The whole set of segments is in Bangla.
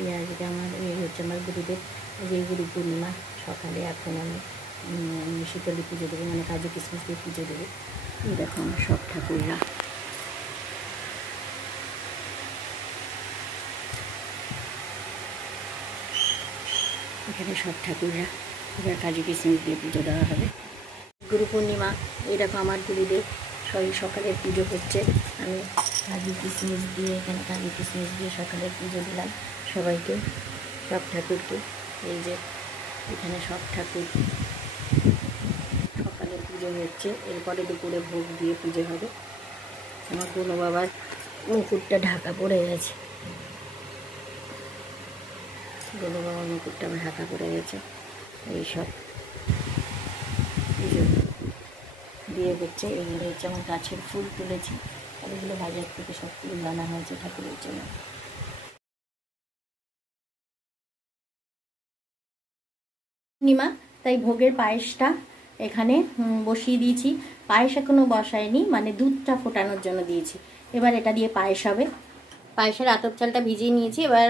এই আজকে আমার এই হচ্ছে আমার গুরুদেব, যে গুরু পূর্ণিমা। সকালে এখন আমি শীতলী পুজো দেবো, মানে কাজু কিশমিশ দিয়ে পুজো দেবো। এই দেখো আমার সব ঠাকুররা, এখানে সব ঠাকুররা, এবার কাজু কিশমিশ দিয়ে পুজো দেওয়া হবে। গুরু পূর্ণিমা, এই দেখো আমার গুরুদেব, সকালের পুজো হচ্ছে। আমি কাজু কিশমিশ দিয়ে, এখানে কাজু কিশমিশ দিয়ে সকালের পুজো দিলাম সবাইকে, সব ঠাকুরকে। এই যে এখানে সব ঠাকুর সকালের পুজো হচ্ছে, এরপরে দুপুরে ভোগ দিয়ে পুজো হবে। আমার কোনো বাবার মুকুটটা ঢাকা পড়ে গেছে, কোনো বাবার মুকুটটা ঢাকা পড়ে গেছে। এইসব পুজো দিয়ে হচ্ছে। এগুলো হচ্ছে আমার গাছের ফুল তুলেছি, আর এগুলো বাজার থেকে সব ফুল আনা হয়েছে ঠাকুরের জন্য। পূর্ণিমা, তাই ভোগের পায়েসটা এখানে বসিয়ে দিয়েছি। পায়েস এখনো বসায়নি, মানে দুধটা ফোটানোর জন্য দিয়েছি। এবার এটা দিয়ে পায়েস হবে। পায়েসের আতপ চালটা ভিজিয়ে নিয়েছি, এবার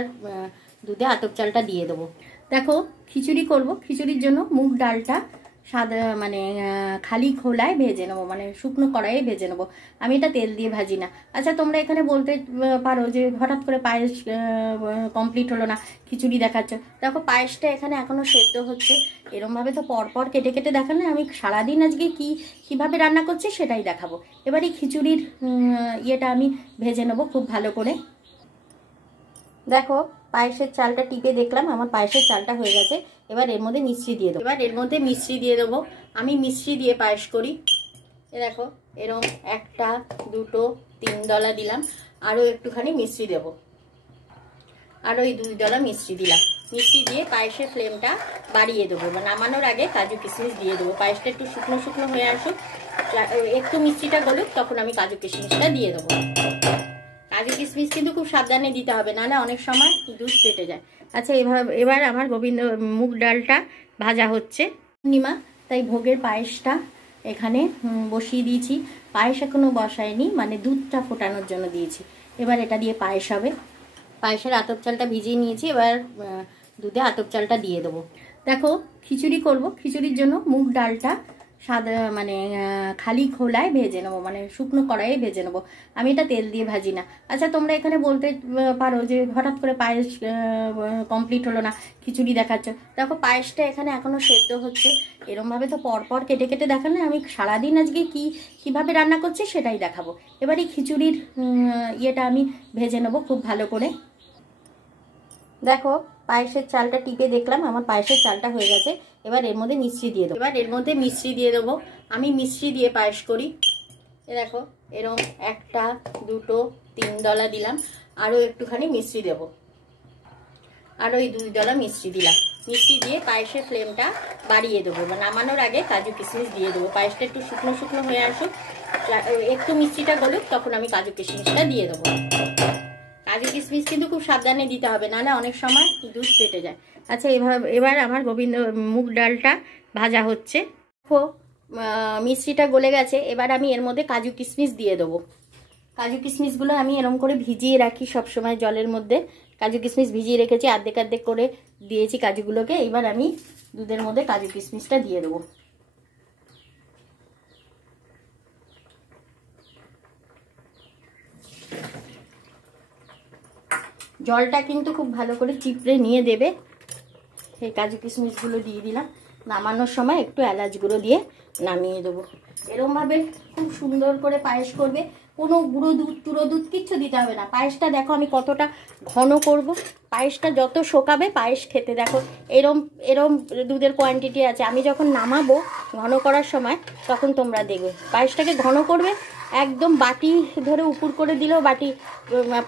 দুধে আতপ চালটা দিয়ে দেবো। দেখো খিচুড়ি করব, খিচুড়ির জন্য মুগ ডালটা সাদা মানে খালি খোলায় ভেজে নেবো, মানে শুকনো কড়াইয়ে ভেজে নেবো। আমি এটা তেল দিয়ে ভাজি না। আচ্ছা, তোমরা এখানে বলতে পারো যে হঠাৎ করে পায়েস কমপ্লিট হলো না, খিচুড়ি দেখাচ্ছ। দেখো পায়েসটা এখানে এখনো সেদ্ধ হচ্ছে। এরমভাবে তো পরপর কেটে কেটে দেখালে আমি সারাদিন আজকে কিভাবে রান্না করছি সেটাই দেখাবো। এবার এই খিচুড়ির ইয়েটা আমি ভেজে নেবো খুব ভালো করে। দেখো পায়েসের চালটা টিপে দেখলাম আমার পায়েসের চালটা হয়ে গেছে। এবার এর মধ্যে মিশ্রি দিয়ে দেবো। আমি মিশ্রি দিয়ে পায়েস করি। এ দেখো এরকম 1 2 3 ডলা দিলাম, আরও একটুখানি মিশ্রি দেবো, আরও এই 2 ডলা মিশ্রি দিলাম। মিশ্রি দিয়ে পায়েসের ফ্লেমটা বাড়িয়ে দেবো, বা নামানোর আগে কাজু কিশমিশ দিয়ে দেবো। পায়েসটা একটু শুকনো শুকনো হয়ে আসুক, একটু মিষ্টিটা গলুক, তখন আমি কাজু কিশমিশটা দিয়ে দেবো। কাজু কিশমিশ কিন্তু খুব সাবধানে দিতে হবে, নাহলে অনেক সময় দুধ কেটে যায়। আচ্ছা, এবার আমার মুগ ডালটা ভাজা হচ্ছে। পূর্ণিমা, তাই ভোগের পায়েসটা এখানে বসিয়ে দিয়েছি। পায়েস এখনো বসায়নি, মানে দুধটা ফোটানোর জন্য দিয়েছি। এবার এটা দিয়ে পায়েস হবে। পায়েসের আতপ চালটা ভিজিয়ে নিয়েছি, এবার দুধে আতপ চালটা দিয়ে দেবো। দেখো খিচুড়ি করব, খিচুড়ির জন্য মুগ ডালটা সাদা মানে খালি খোলায় ভেজে নেবো, মানে শুকনো কড়াইয়ে ভেজে নেবো। আমি এটা তেল দিয়ে ভাজি না। আচ্ছা, তোমরা এখানে বলতে পারো যে হঠাৎ করে পায়েস কমপ্লিট হলো না, খিচুড়ি দেখাচ্ছ। দেখো পায়েসটা এখানে এখনো সেদ্ধ হচ্ছে। এরমভাবে তো পরপর কেটে কেটে দেখালে আমি সারাদিন আজকে কিভাবে রান্না করছি সেটাই দেখাবো। এবার এই খিচুড়ির ইয়েটা আমি ভেজে নেবো খুব ভালো করে। দেখো পায়েসের চালটা টিপে দেখলাম আমার পায়েসের চালটা হয়ে গেছে। এবার এর মধ্যে মিশ্রি দিয়ে দেবো। আমি মিশ্রি দিয়ে পায়েস করি। এ দেখো এরকম 1 2 3 ডলা দিলাম, আরও একটুখানি মিশ্রি দেবো, আরও এই 2 ডলা মিশ্রি দিলাম। মিশ্রি দিয়ে পায়েসের ফ্লেমটা বাড়িয়ে দেবো, বা নামানোর আগে কাজু কিশমিশ দিয়ে দেবো। পায়েসটা একটু শুকনো শুকনো হয়ে আসুক, একটু মিষ্টিটা গলুক, তখন আমি কাজু কিশমিশটা দিয়ে দেবো। কাজু কিশমিশ কিন্তু খুব সাবধানে দিতে হবে, নাহলে অনেক সময় দুধ কেটে যায়। আচ্ছা, এবার আমার মুগ ডালটা ভাজা হচ্ছে। দেখো মিষ্টিটা গলে গেছে। এবার আমি এর মধ্যে কাজু কিশমিশ দিয়ে দেবো। কাজু কিশমিশগুলো আমি এরকম করে ভিজিয়ে রাখি সবসময় জলের মধ্যে। কাজু কিশমিশ ভিজিয়ে রেখেছি, অর্ধেক অর্ধেক করে দিয়েছি কাজুগুলোকে। এবার আমি দুধের মধ্যে কাজু কিশমিশটা দিয়ে দেবো। জলটা কিন্তু খুব ভালো করে চিপড়ে নিয়ে দেবে। এই কাজু কিশমিশগুলো দিয়ে দিলাম। নামানোর সময় একটু এলাচ গুঁড়ো দিয়ে নামিয়ে দেবো। এরমভাবে খুব সুন্দর করে পায়েস করবে, কোনো গুঁড়ো দুধ টুড়ো দুধ কিচ্ছু দিতে হবে না। পায়েসটা দেখো আমি কতটা ঘন করব। পায়েসটা যত শোকাবে পায়েস খেতে দেখো এরম এরম দুধের কোয়ান্টিটি আছে। আমি যখন নামাবো ঘন করার সময়, তখন তোমরা দেখবে পায়েসটাকে ঘন করবে, একদম বাটি ধরে উপর করে দিলেও বাটি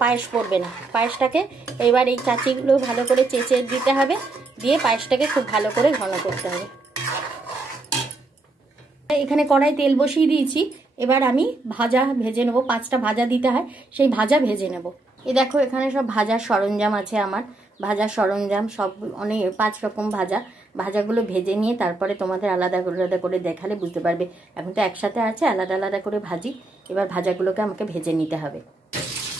পায়েস পড়বে না। পায়েসটাকে এবার এই চাচিগুলো ভালো করে চেঁচে দিতে হবে, দিয়ে পায়েসটাকে খুব ভালো করে ঘন করতে হবে। এখানে কড়াই তেল বসিয়ে দিয়েছি। এবার আমি ভাজা ভেজে নেবো। 5টা ভাজা দিতে হয়, সেই ভাজা ভেজে নেব। এই দেখো এখানে সব ভাজার সরঞ্জাম আছে আমার। ভাজার সরঞ্জাম সব অনেক 5 রকম ভাজাগুলো ভেজে নিয়ে তারপরে তোমাদের আলাদা আলাদা করে দেখালে বুঝতে পারবে। এখন তো একসাথে আছে, আলাদা আলাদা করে ভাজি। এবার ভাজাগুলোকে আমাকে ভেজে নিতে হবে।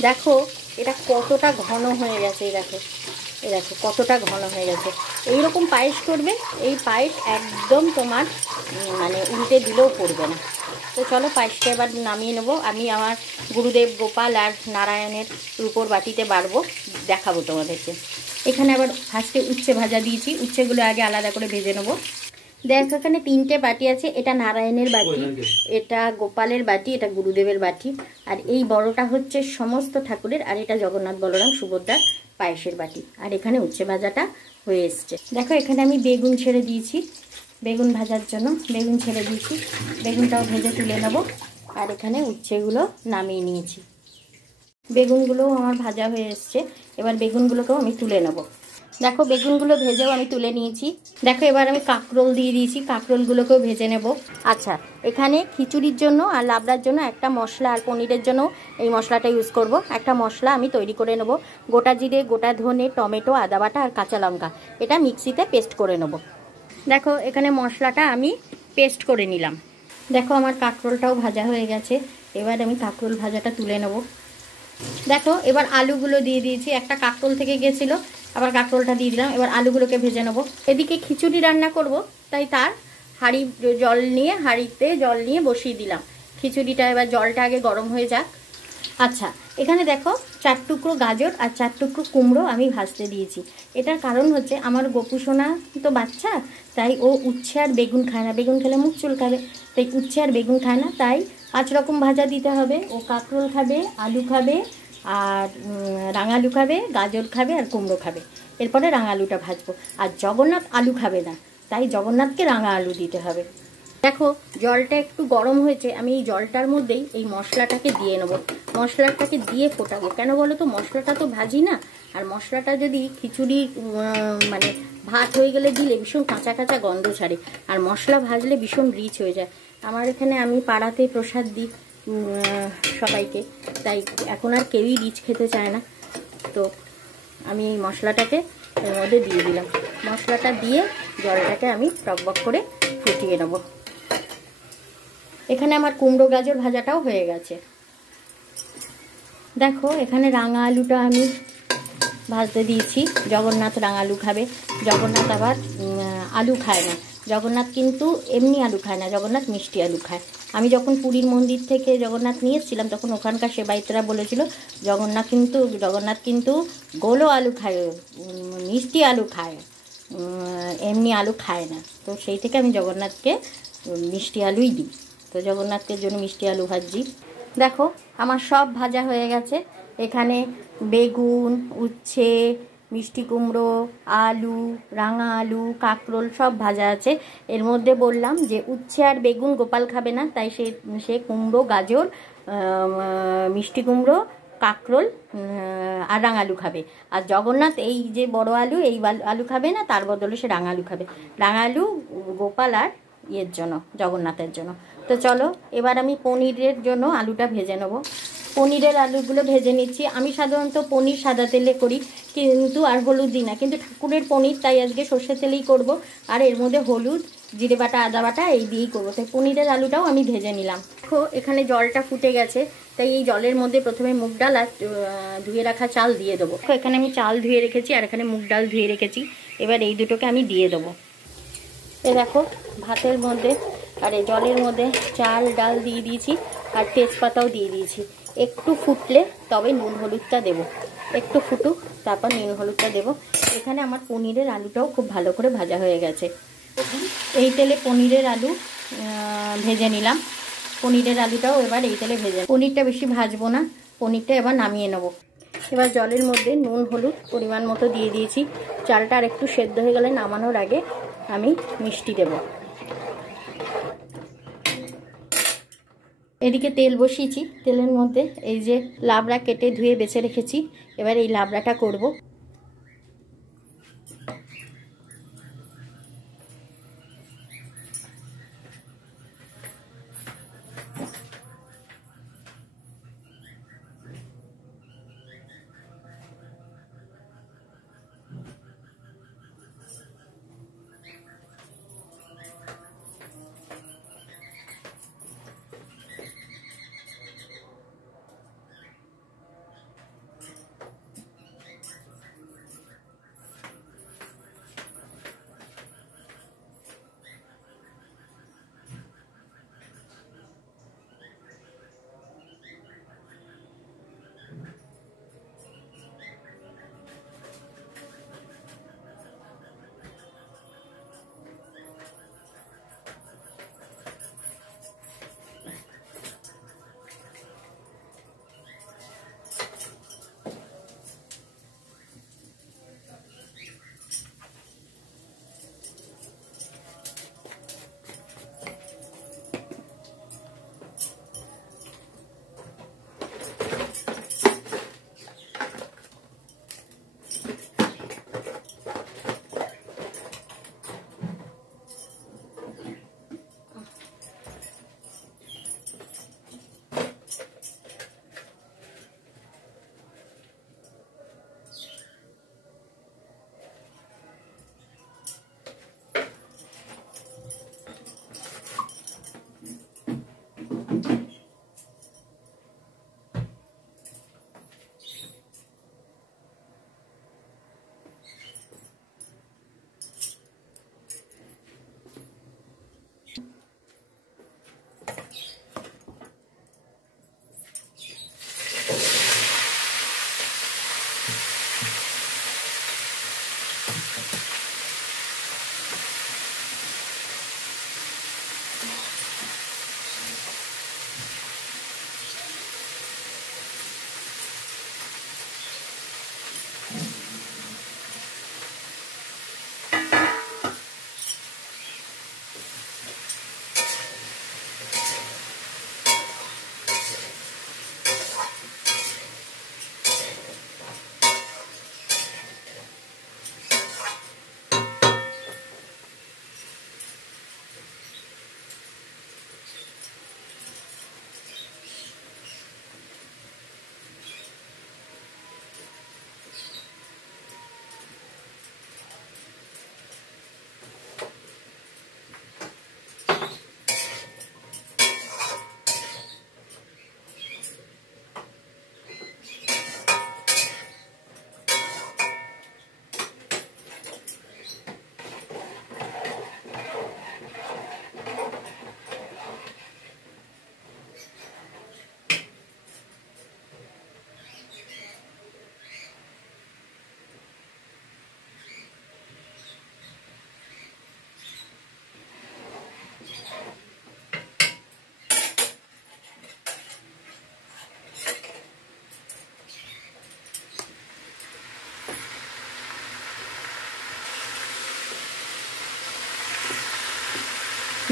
দেখো এটা কতটা ঘন হয়ে গেছে, এই দেখো এই দেখো কতটা ঘন হয়ে গেছে। এইরকম পায়েস করবে, এই পায়েস একদম তোমার মানে উল্টে দিলেও পড়বে না। তো চলো পায়েসটা এবার নামিয়ে নেবো। আমি আমার গুরুদেব গোপাল আর নারায়ণের রূপোর বাটিতে বাড়বো, দেখাবো তোমাদেরকে। এখানে আবার ফার্স্টে উচ্ছে ভাজা দিয়েছি, উচ্ছেগুলো আগে আলাদা করে ভেজে নেবো। দেখো এখানে 3টে বাটি আছে, এটা নারায়ণের বাটি, এটা গোপালের বাটি, এটা গুরুদেবের বাটি, আর এই বড়টা হচ্ছে সমস্ত ঠাকুরের, আর এটা জগন্নাথ বলরাম সুভদ্রার পায়েসের বাটি। আর এখানে উচ্ছে ভাজাটা হয়ে এসছে। দেখো এখানে আমি বেগুন ছেড়ে দিয়েছি, বেগুন ভাজার জন্য বেগুন ছেড়ে দিয়েছি, বেগুনটাও ভেজে তুলে নেব। আর এখানে উচ্ছেগুলো নামিয়ে নিয়েছি, বেগুনগুলোও আমার ভাজা হয়ে এসছে। এবার বেগুনগুলোকেও আমি তুলে নেব। দেখো বেগুনগুলো ভেজেও আমি তুলে নিয়েছি। দেখো এবার আমি কাঁকরোল দিয়ে দিয়েছি, কাঁকরোলগুলোকেও ভেজে নেব। আচ্ছা, এখানে খিচুড়ির জন্য আর লাবড়ার জন্য একটা মশলা, আর পনিরের জন্য এই মশলাটা ইউজ করব। একটা মশলা আমি তৈরি করে নেব, গোটা জিরে, গোটা ধনে, টমেটো, আদা বাটা আর কাঁচা লঙ্কা, এটা মিক্সিতে পেস্ট করে নেব। দেখো এখানে মশলাটা আমি পেস্ট করে নিলাম। দেখো আমার কাঁকরোলটাও ভাজা হয়ে গেছে, এবার আমি কাঁকরোল ভাজাটা তুলে নেব। দেখো এবার আলুগুলো দিয়ে দিয়েছি, একটা কাঁকরোল থেকে গেছিলো, আবার কাঁকরোলটা দিয়ে দিলাম। এবার আলুগুলোকে ভেজে নেবো। এদিকে খিচুড়ি রান্না করব, তাই তার হাঁড়িতে জল নিয়ে বসিয়ে দিলাম। খিচুড়িটা এবার জলটা আগে গরম হয়ে যাক। আচ্ছা, এখানে দেখো 4 টুকরো গাজর আর 4 টুকরো কুমড়ো আমি ভাজতে দিয়েছি। এটার কারণ হচ্ছে আমার গোপুসোনা তো বাচ্চা, তাই ও উচ্ছে আর বেগুন খায় না, বেগুন খেলে মুখ চুলকাবে, তাই উচ্ছে আর বেগুন খায় না, তাই 5 রকম ভাজা দিতে হবে। ও কাঁকরোল খাবে, আলু খাবে, আর রাঙালু খাবে, গাজর খাবে আর কুমড়ো খাবে। এরপরে রাঙালুটা ভাজবো। আর জগন্নাথ আলু খাবে না, তাই জগন্নাথকে রাঙা আলু দিতে হবে। দেখো জলটা একটু গরম হয়েছে, আমি এই জলটার মধ্যেই এই মশলাটাকে দিয়ে নেবো। মশলাটাকে দিয়ে ফোটাবো, কেন বলো তো, মশলাটা তো ভাজি না, আর মশলাটা যদি খিচুড়ি মানে ভাত হয়ে গেলে দিলে ভীষণ কাঁচা কাঁচা গন্ধ ছাড়ে, আর মশলা ভাজলে ভীষণ রিচ হয়ে যায়। আমার এখানে আমি পাড়াতে প্রসাদ দিই সবাইকে, তাই এখন আর কেউই রিচ খেতে চায় না, তো আমি এই মশলাটাকে এর মধ্যে দিয়ে দিলাম। মশলাটা দিয়ে জলটাকে আমি টকবক করে ফুটিয়ে নেবো। এখানে আমার কুমড়ো গাজর ভাজাটাও হয়ে গেছে। দেখো এখানে রাঙা আলুটা আমি ভাজতে দিয়েছি, জগন্নাথ রাঙা আলু খাবে। জগন্নাথ আবার আলু খায় না, জগন্নাথ কিন্তু এমনি আলু খায় না, জগন্নাথ মিষ্টি আলু খায়। আমি যখন পুরীর মন্দির থেকে জগন্নাথ নিয়ে এসেছিলাম, তখন ওখানকার সেবায়িতরা বলেছিল জগন্নাথ কিন্তু গোলো আলু খায়, মিষ্টি আলু খায়, এমনি আলু খায় না। তো সেই থেকে আমি জগন্নাথকে মিষ্টি আলুই দিই, তো জগন্নাথের জন্য মিষ্টি আলু ভাজি। দেখো আমার সব ভাজা হয়ে গেছে। এখানে বেগুন, উচ্ছে, মিষ্টি কুমড়ো, আলু, রাঙা আলু, কাঁকরোল সব ভাজা আছে। এর মধ্যে বললাম যে উচ্ছে আর বেগুন গোপাল খাবে না, তাই সে কুমড়ো, গাজর, মিষ্টি কুমড়ো, কাঁকরোল আর রাঙালু খাবে। আর জগন্নাথ এই যে বড় আলু, এই আলু খাবে না, তার বদলে সে রাঙালু খাবে। রাঙালু গোপাল আর ইয়ের জন্য, জগন্নাথের জন্য। তো চলো এবার আমি পনিরের জন্য আলুটা ভেজে নেবো। পনিরের আলুগুলো ভেজে নিচ্ছি। আমি সাধারণত পনির সাদা তেলে করি, কিন্তু আর হলুদ দিই না, কিন্তু ঠাকুরের পনির তাই আজকে সর্ষে তেলেই করব। আর এর মধ্যে হলুদ, জিরে বাটা, আদা বাটা এই দিয়েই করবো। তাই পনিরের আলুটাও আমি ভেজে নিলাম। দেখো এখানে জলটা ফুটে গেছে, তাই এই জলের মধ্যে প্রথমে মুগ ডাল আর ধুয়ে রাখা চাল দিয়ে দেবো। এখানে আমি চাল ধুয়ে রেখেছি আর এখানে মুগ ডাল ধুয়ে রেখেছি, এবার এই দুটোকে আমি দিয়ে দেবো। এ দেখো ভাতের মধ্যে আর এই জলের মধ্যে চাল ডাল দিয়ে দিয়েছি আর তেজপাতাও দিয়ে দিয়েছি। একটু ফুটলে তবে নুন হলুদটা দেবো, একটু ফুটুক তারপর নুন হলুদটা দেবো। এখানে আমার পনিরের আলুটাও খুব ভালো করে ভাজা হয়ে গেছে। এই তেলে পনিরের আলু ভেজে নিলাম। পনিরের আলুটাও এবার এই তেলে ভেজে, পনিরটা বেশি ভাজবো না, পনিরটা এবার নামিয়ে নেব। এবার জলের মধ্যে নুন হলুদ পরিমাণ মতো দিয়ে দিয়েছি। চালটা আর একটু সেদ্ধ হয়ে গেলে নামানোর আগে আমি মিষ্টি দেব। এদিকে তেল বসিয়েছি, তেলের মধ্যে এই যে লাবড়া কেটে ধুয়ে বেছে রেখেছি, এবার এই লাবড়াটা করব।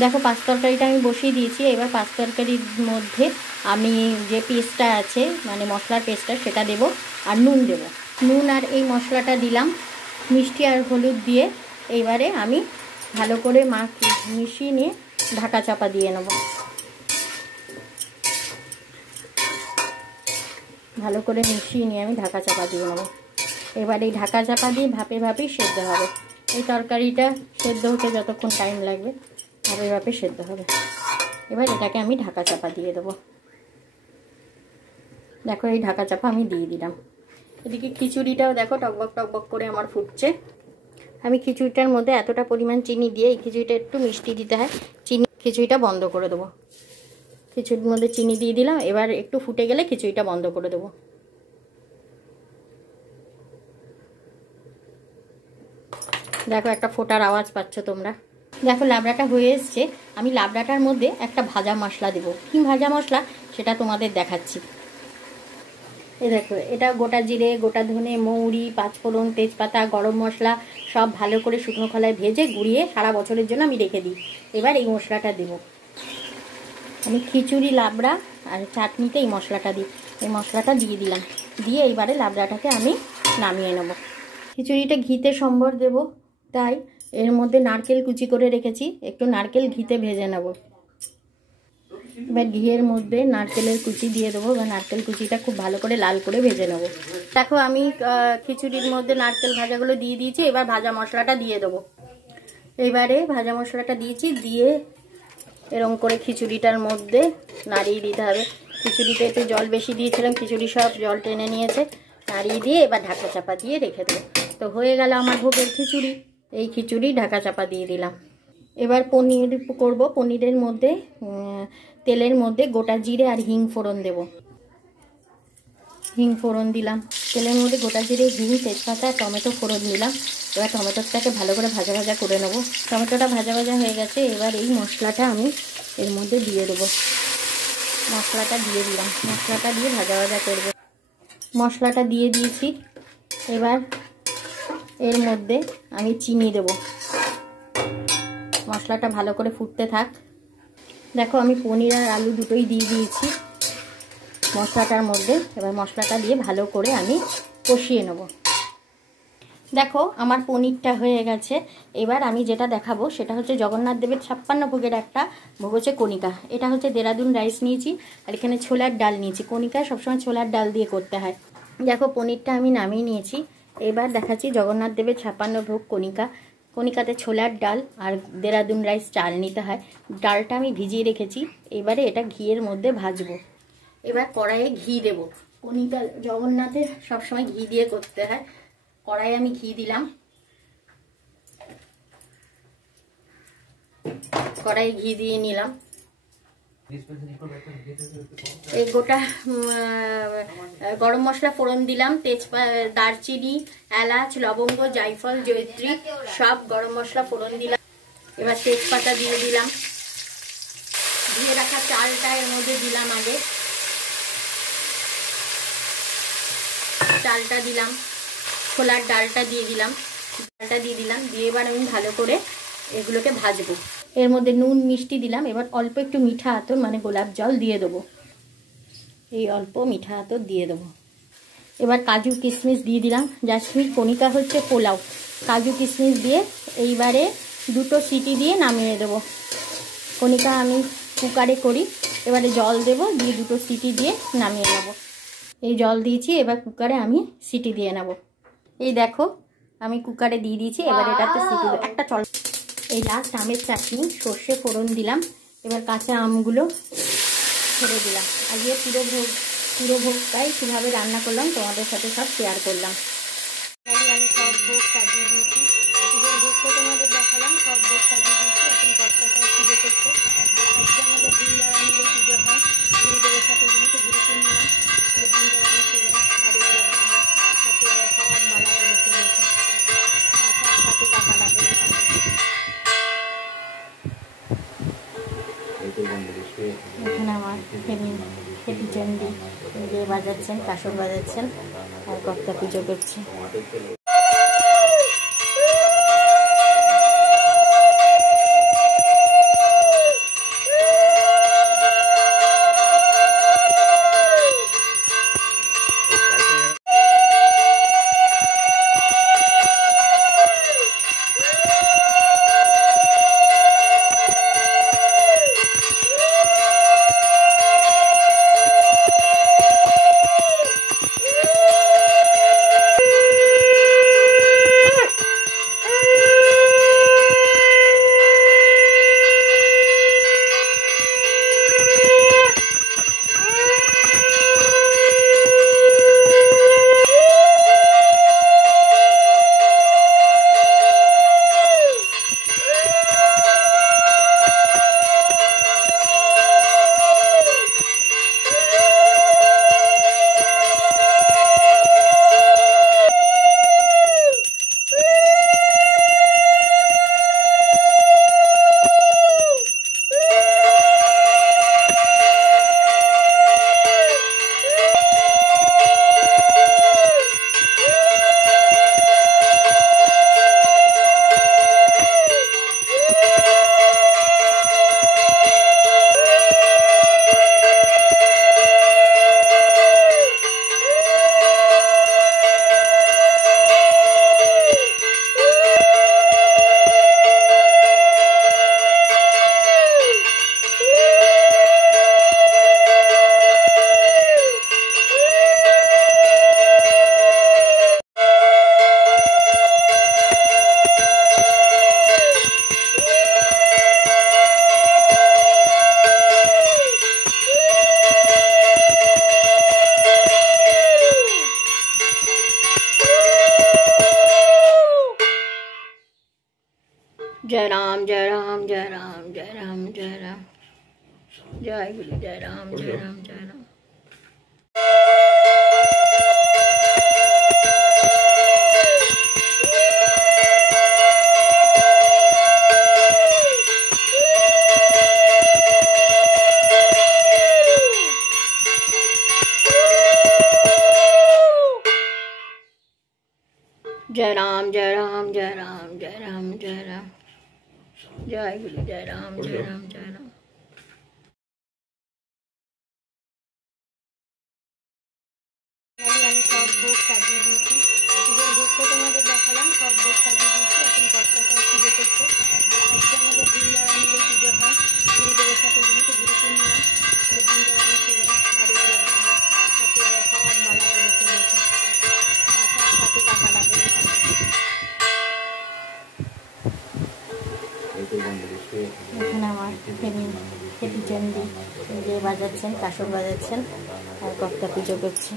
দেখো পাঁচ তরকারিটা আমি বসিয়ে দিয়েছি। এবার পাঁচ তরকারির মধ্যে আমি যে পেস্টটা আছে মানে মশলার পেস্টটা সেটা দেব, আর নুন দেব। নুন আর এই মশলাটা দিলাম, মিষ্টি আর হলুদ দিয়ে এইবারে আমি ভালো করে মিশিয়ে নিয়ে ঢাকা চাপা দিয়ে নেব। ভালো করে মিশিয়ে নিয়ে আমি ঢাকা চাপা দিয়ে নেব। এবার এই ঢাকা চাপা দিয়ে ভাপে ভাপেই সেদ্ধ হবে। এই তরকারিটা সেদ্ধ হতে যতক্ষণ টাইম লাগবে ভাপে ভাপে সেদ্ধ হবে। এবার এটাকে আমি ঢাকা চাপা দিয়ে দেবো। দেখো এই ঢাকা চাপা আমি দিয়ে দিলাম। এদিকে খিচুড়িটাও দেখো টকবক টকবক করে আমার ফুটছে। আমি খিচুড়িটার মধ্যে এতটা পরিমাণ চিনি দিয়ে, এই খিচুড়িটা একটু মিষ্টি দিতে হয়, খিচুড়িটা বন্ধ করে দেবো। খিচুড়ির মধ্যে চিনি দিয়ে দিলাম। এবার একটু ফুটে গেলে খিচুড়িটা বন্ধ করে দেবো। দেখো একটা ফোটার আওয়াজ পাচ্ছ তোমরা। দেখো লাবড়াটা হয়ে এসছে। আমি লাবড়াটার মধ্যে একটা ভাজা মশলা দেবো। কি ভাজা মশলা সেটা তোমাদের দেখাচ্ছি। এই দেখো, এটা গোটা জিরে, গোটা ধনে, মৌরি, পাঁচফোড়ন, তেজপাতা, গরম মশলা সব ভালো করে শুকনো খোলায় ভেজে গুঁড়িয়ে সারা বছরের জন্য আমি রেখে দিই। এবার এই মশলাটা দেবো। আমি খিচুড়ি, লাবড়া আর চাটনিতে এই মশলাটা দিই। এই মশলাটা দিয়ে দিলাম। দিয়ে এইবারে লাবড়াটাকে আমি নামিয়ে নেব। খিচুড়িটা ঘিতে সম্বর দেব, তাই এর মধ্যে নারকেল কুচি করে রেখেছি, একটু নারকেল ঘিতে ভেজে নেব। এবার ঘিয়ের মধ্যে নারকেলের কুচি দিয়ে দেবো। এবার নারকেল কুচিটা খুব ভালো করে লাল করে ভেজে নেব। দেখো আমি খিচুড়ির মধ্যে নারকেল ভাজাগুলো দিয়ে দিয়েছি। এবার ভাজা মশলাটা দিয়ে দেবো। এবারে ভাজা মশলাটা দিয়েছি, দিয়ে এরকম করে খিচুড়িটার মধ্যে নাড়িয়ে দিতে হবে। খিচুড়িতে একটু জল বেশি দিয়েছিলাম, খিচুড়ি সব জল টেনে নিয়েছে। নাড়িয়ে দিয়ে এবার ঢাকা চাপা দিয়ে রেখে দেবো। তো হয়ে গেল আমার ভোগের খিচুড়ি। এই খিচুড়ি ঢাকা চাপা দিয়ে দিলাম। এবার পনির করব। পনিরের মধ্যে তেলের মধ্যে গোটা জিরে আর হিং ফোড়ন দেব। হিং ফোড়ন দিলাম। তেলের মধ্যে গোটা জিরে, হিং, তেজপাতা, টমেটো ফোড়ন দিলাম। এবার টমেটোটাকে ভালো করে ভাজা ভাজা করে নেব। টমেটোটা ভাজা ভাজা হয়ে গেছে। এবার এই মশলাটা আমি এর মধ্যে দিয়ে দেবো। মশলাটা দিয়ে দিলাম। মশলাটা দিয়ে ভাজা ভাজা করব। মশলাটা দিয়ে দিয়েছি। এবার এর মধ্যে আমি চিনি দেব। মশলাটা ভালো করে ফুটতে থাক। দেখো আমি পনির আর আলু দুটোই দিয়ে দিয়েছি মশলাটার মধ্যে। এবার মশলাটা দিয়ে ভালো করে আমি কষিয়ে নেব। দেখো আমার পনিরটা হয়ে গেছে। এবার আমি যেটা দেখাবো সেটা হচ্ছে জগন্নাথ দেবের 56 ভোগের একটা ভোগ হচ্ছে কণিকা। এটা হচ্ছে দেরাদুন রাইস নিয়েছি, আর এখানে ছোলার ডাল নিয়েছি। কণিকা সবসময় ছোলার ডাল দিয়ে করতে হয়। দেখো পনিরটা আমি নামিয়ে নিয়েছি। এবার দেখাচ্ছি জগন্নাথ দেবের 56 ভোগ কণিকা। কণিকাতে ছোলার ডাল আর দেরাদুন রাইস চাল নিতে হয়। ডালটা আমি ভিজিয়ে রেখেছি। এবারে এটা ঘিয়ের মধ্যে ভাজবো। এবার কড়াইয়ে ঘি দেব। কণিকা জগন্নাথের সবসময় ঘি দিয়ে করতে হয়। কড়াইয়ে আমি ঘি দিলাম। কড়াইয়ে ঘি দিয়ে নিলাম। এই গোটা গরম মশলা ফোড়ন দিলাম, তেজপাতা, দারচিনি, এলাচ, লবঙ্গ, জায়ফল, জয়ত্রী সব গরম মশলা ফোড়ন দিলাম। এবার তেজপাতা দিয়ে দিলাম। ধুয়ে রাখা চালটা এর মধ্যে দিলাম। আগে চালটা দিলাম, ছোলার ডালটা দিয়ে দিলাম, দিয়ে এবার আমি ভালো করে এগুলোকে ভাজবো। এর মধ্যে নুন মিষ্টি দিলাম। এবার অল্প একটু মিঠা আতর মানে গোলাপ জল দিয়ে দেবো। এই অল্প মিঠা আতর দিয়ে দেবো। এবার কাজু কিশমিশ দিয়ে দিলাম। জাসমিন কণিকা হচ্ছে পোলাও। কাজু কিশমিশ দিয়ে এইবারে দুটো সিটি দিয়ে নামিয়ে দেবো। কণিকা আমি কুকারে করি। এবারে জল দেবো, দিয়ে দুটো সিটি দিয়ে নামিয়ে নেব। এই জল দিয়েছি। এবার কুকারে আমি সিটি দিয়ে নেব। এই দেখো আমি কুকারে দিয়ে দিয়েছি। এবার এটাতে সিটি একটা চল। এই লাস্ট আমের চাটনি, সর্ষে ফোড়ন দিলাম। এবার কাঁচা আমগুলো ছেড়ে দিলাম। আজকে পুরো ভোগটাই কীভাবে রান্না করলাম তোমাদের সাথে সব শেয়ার করলাম। আমি সব ভোগ সাজিয়ে দিয়েছি। পুজোর ভোগ তো তোমাদের দেখালাম, সব ভোগ সাজিয়ে দিয়েছি। এখন কর্তা সব পুজো করছে। আর আজকে আমাদের বৃন্দারানীর পুজো হয়। গুরুদেবের সাথে যেহেতু গুরু পূর্ণিমা, বৃন্দারানীর পুজো। আর এই আমার হাতে সব মালা করে চলেছে, সব সাথে কামালা করে। এখানে আমার খেটি চণ্ডী দিয়ে বাজাচ্ছেন, কাসর বাজাচ্ছেন, আর কর্তা পুজো করছে। जय राम जय राम जय राम जय राम जय राम जय गुरु जय राम जय राम जय राम। जय राम जय राम जय राम जय राम जय राम जय गुरु जय राम जय राम जय राम। আমি সব ভোগ সাজিয়ে দিয়েছি, পুজোর ভোগ তো তোমাদের দেখালাম, সব ভোগ সাজিয়ে দিয়েছি। এখন কর্তাশাই পুজো করছে। আর আজকে আমাদের বৃন্দাবনের পুজো হয় গুরুদেবের সাথে, যেহেতু গুরু পূর্ণিমা বৃন্দাবনের পুজো। আর এগুলো আমার হাতে সব মালা করেছে, দেখে সব সাথে মালা করেছে। এখানে আমার খেপিচন্ডি যে বাজাচ্ছেন, কাসর বাজাচ্ছেন, আর কর্তা পুজো করছে।